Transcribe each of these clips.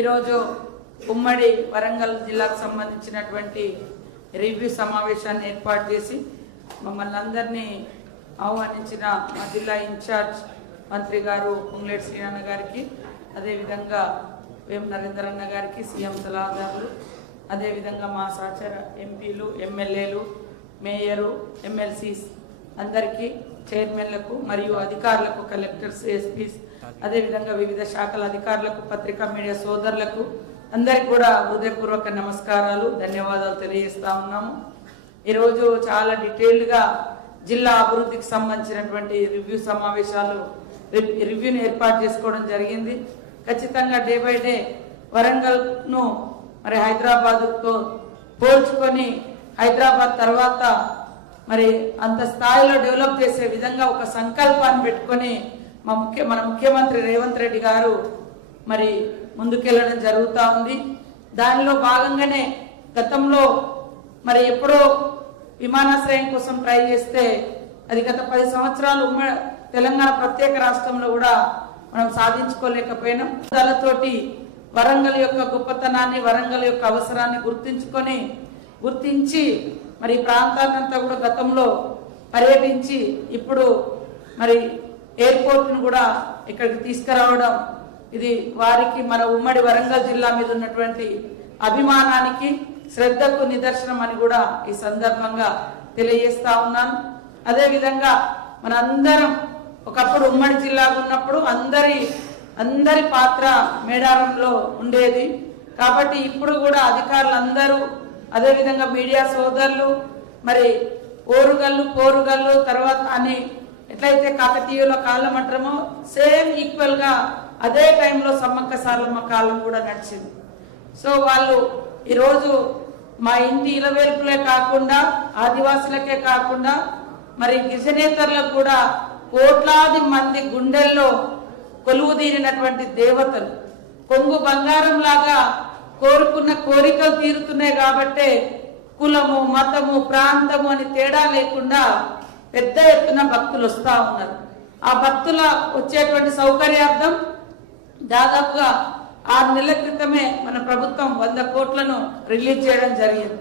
ఈరోజు ఉమ్మడి వరంగల్ జిల్లాకు సంబంధించినటువంటి రివ్యూ సమావేశాన్ని ఏర్పాటు చేసి మమ్మల్ని అందరినీ ఆహ్వానించిన మా జిల్లా ఇన్ఛార్జ్ మంత్రి గారు పొంగులేటి శ్రీనివాస్ అన్న గారికి, అదేవిధంగా వేం నరేందర్ అన్న గారికి, సీఎం సలహాదారులు, అదేవిధంగా మా సహచర ఎంపీలు, ఎమ్మెల్యేలు, మేయరు, ఎమ్మెల్సీస్ అందరికీ, చైర్మన్లకు మరియు అధికారులకు, కలెక్టర్స్, ఎస్పీస్, అదేవిధంగా వివిధ శాఖల అధికారులకు, పత్రికా మీడియా సోదరులకు అందరికి కూడా హృదయపూర్వక నమస్కారాలు, ధన్యవాదాలు తెలియజేస్తా ఉన్నాము. ఈరోజు చాలా డీటెయిల్డ్గా జిల్లా అభివృద్ధికి సంబంధించినటువంటి రివ్యూ సమావేశాలు రివ్యూని ఏర్పాటు చేసుకోవడం జరిగింది. ఖచ్చితంగా డే బై డే వరంగల్ను మరి హైదరాబాద్తో పోల్చుకొని హైదరాబాద్ తర్వాత మరి అంత స్థాయిలో డెవలప్ చేసే విధంగా ఒక సంకల్పాన్ని పెట్టుకొని మన ముఖ్యమంత్రి రేవంత్ రెడ్డి గారు మరి ముందుకెళ్ళడం జరుగుతూ ఉంది. దానిలో భాగంగానే గతంలో మరి ఎప్పుడో విమానాశ్రయం కోసం ట్రై చేస్తే అది గత 10 సంవత్సరాలు తెలంగాణ ప్రత్యేక రాష్ట్రంలో కూడా మనం సాధించుకోలేకపోయినాం. దానితోటి వరంగల్ యొక్క గొప్పతనాన్ని, వరంగల్ యొక్క అవసరాన్ని గుర్తించి మరి ప్రాంతాన్నంతా కూడా గతంలో పర్యటించి ఇప్పుడు మరి ఎయిర్పోర్ట్ను కూడా ఇక్కడికి తీసుకురావడం, ఇది వారికి మన ఉమ్మడి వరంగల్ జిల్లా మీద ఉన్నటువంటి అభిమానానికి, శ్రద్ధకు నిదర్శనం అని కూడా ఈ సందర్భంగా తెలియజేస్తా ఉన్నాను. అదేవిధంగా మన అందరం ఒకప్పుడు ఉమ్మడి జిల్లాగా ఉన్నప్పుడు అందరి పాత్ర మేడారంలో ఉండేది. కాబట్టి ఇప్పుడు కూడా అధికారులు అందరూ, అదేవిధంగా మీడియా సోదరులు, మరి ఓరుగల్లు పోరుగల్లు తర్వాత అని ఎట్లయితే కాకతీయుల కాలం అంటామో సేమ్ ఈక్వల్గా అదే టైంలో సమ్మక్క సారలమ్మ కాలం కూడా నడిచింది. సో వాళ్ళు ఈరోజు మా ఇంటి ఇలవేల్పులే కాకుండా, ఆదివాసులకే కాకుండా మరి గిరిజనేతరులకు కూడా కోట్లాది మంది గుండెల్లో కొలువు తీరినటువంటి దేవతలు, కొంగు బంగారం లాగా కోరుకున్న కోరికలు తీరుతున్నాయి. కాబట్టే కులము, మతము, ప్రాంతము అని తేడా లేకుండా పెద్ద ఎత్తున భక్తులు వస్తూ ఉన్నారు. ఆ భక్తుల వచ్చేటువంటి సౌకర్యార్థం దాదాపుగా 6 నెలల క్రితమే మన ప్రభుత్వం 100 కోట్లను రిలీజ్ చేయడం జరిగింది.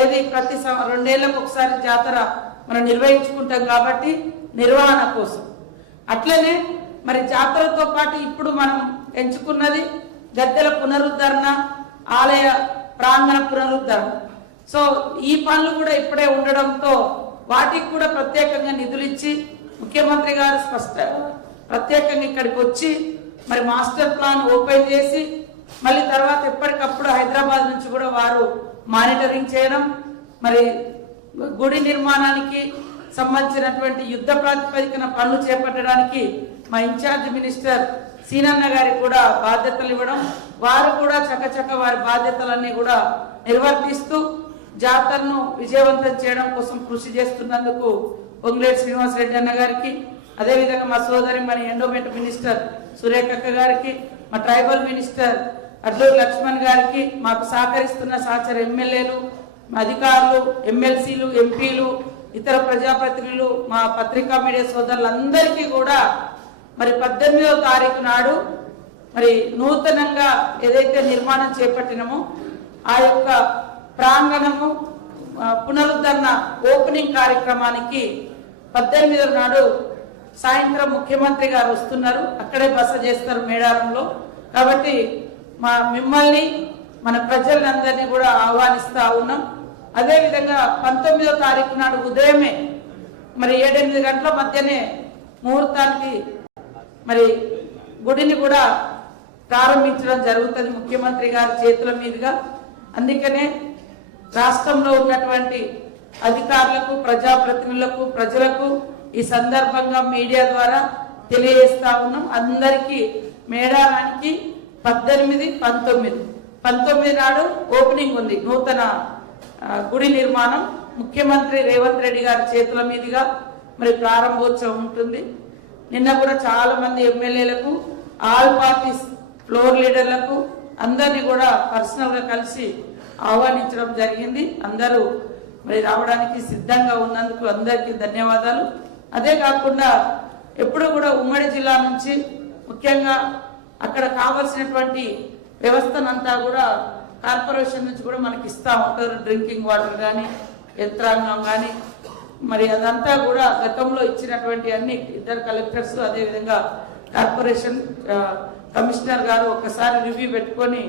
ఏది ప్రతి 2 ఏళ్లకు ఒకసారి జాతర మనం నిర్వహించుకుంటాం కాబట్టి నిర్వహణ కోసం. అట్లనే మరి జాతరతో పాటు ఇప్పుడు మనం ఎంచుకున్నది గద్దెల పునరుద్ధరణ, ఆలయ ప్రాంగణ పునరుద్ధరణ. సో ఈ పనులు కూడా ఇప్పుడే ఉండడంతో వాటికి కూడా ప్రత్యేకంగా నిధులు ఇచ్చి ముఖ్యమంత్రి గారు ప్రత్యేకంగా ఇక్కడికి వచ్చి మరి మాస్టర్ ప్లాన్ ఓపెన్ చేసి మళ్ళీ తర్వాత ఎప్పటికప్పుడు హైదరాబాద్ నుంచి కూడా వారు మానిటరింగ్ చేయడం, మరి గుడి నిర్మాణానికి సంబంధించినటువంటి యుద్ధ ప్రాతిపదికన పనులు చేపట్టడానికి మా ఇన్ఛార్జ్ మినిస్టర్ సీనన్న గారికి కూడా బాధ్యతలు ఇవ్వడం, వారు కూడా చకచక వారి బాధ్యతలన్నీ కూడా నిర్వర్తిస్తూ జాతరను విజయవంతం చేయడం కోసం కృషి చేస్తున్నందుకు పొంగులేటి శ్రీనివాస్ రెడ్డి అన్న గారికి, అదేవిధంగా మా సోదరి మరి ఎండోమెంట్ మినిస్టర్ సురేఖక్క గారికి, మా ట్రైబల్ మినిస్టర్ అడ్లూరు లక్ష్మణ్ గారికి, మాకు సహకరిస్తున్న సహచర ఎమ్మెల్యేలు, అధికారులు, ఎమ్మెల్సీలు, ఎంపీలు, ఇతర ప్రజాప్రతినిధులు, మా పత్రికా మీడియా సోదరులందరికీ కూడా మరి 18వ తారీఖు నాడు మరి నూతనంగా ఏదైతే నిర్మాణం చేపట్టినమో ఆ యొక్క ప్రాంగణము పునరుద్ధరణ ఓపెనింగ్ కార్యక్రమానికి 18వ నాడు సాయంత్రం ముఖ్యమంత్రి గారు వస్తున్నారు. అక్కడే బస చేస్తారు మేడారంలో. కాబట్టి మిమ్మల్ని మన ప్రజలందరినీ కూడా ఆహ్వానిస్తూ ఉన్నాం. అదేవిధంగా 19వ తారీఖు నాడు ఉదయమే మరి 7-8 గంటల మధ్యనే ముహూర్తానికి మరి గుడిని కూడా ప్రారంభించడం జరుగుతుంది ముఖ్యమంత్రి గారి చేతుల మీదుగా. అందుకనే రాష్ట్రంలో ఉన్నటువంటి అధికారులకు, ప్రజాప్రతినిధులకు, ప్రజలకు ఈ సందర్భంగా మీడియా ద్వారా తెలియజేస్తా ఉన్నాం. అందరికీ మేడారానికి 18, 19 నాడు ఓపెనింగ్ ఉంది. నూతన గుడి నిర్మాణం ముఖ్యమంత్రి రేవంత్ రెడ్డి గారి చేతుల మీదుగా మరి ప్రారంభోత్సవం ఉంటుంది. నిన్న కూడా చాలా మంది ఎమ్మెల్యేలకు, ఆల్ పార్టీస్ ఫ్లోర్ లీడర్లకు అందరినీ కూడా పర్సనల్గా కలిసి ఆహ్వానించడం జరిగింది. అందరూ మరి రావడానికి సిద్ధంగా ఉన్నందుకు అందరికీ ధన్యవాదాలు. అదే కాకుండా ఎప్పుడు కూడా ఉమ్మడి జిల్లా నుంచి ముఖ్యంగా అక్కడ కావాల్సినటువంటి వ్యవస్థనంతా కూడా కార్పొరేషన్ నుంచి కూడా మనకి ఇస్తూ ఉంటారు. డ్రింకింగ్ వాటర్ కానీ యంత్రాంగం కానీ మరి అదంతా కూడా గతంలో ఇచ్చినటువంటి అన్ని ఇద్దరు కలెక్టర్స్ అదేవిధంగా కార్పొరేషన్ కమిషనర్ గారు ఒకసారి రివ్యూ పెట్టుకొని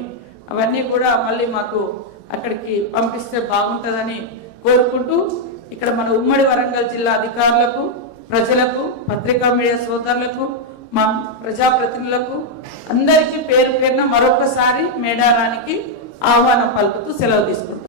అవన్నీ కూడా మళ్ళీ మాకు అక్కడికి పంపిస్తే బాగుంటుందని కోరుకుంటూ ఇక్కడ మన ఉమ్మడి వరంగల్ జిల్లా అధికారులకు, ప్రజలకు, పత్రికా మీడియా సోదరులకు, మా ప్రజాప్రతినిధులకు అందరికీ పేరు పేరున మరొకసారి మేడారానికి ఆహ్వానం పలుకుతూ సెలవు తీసుకుంటాం.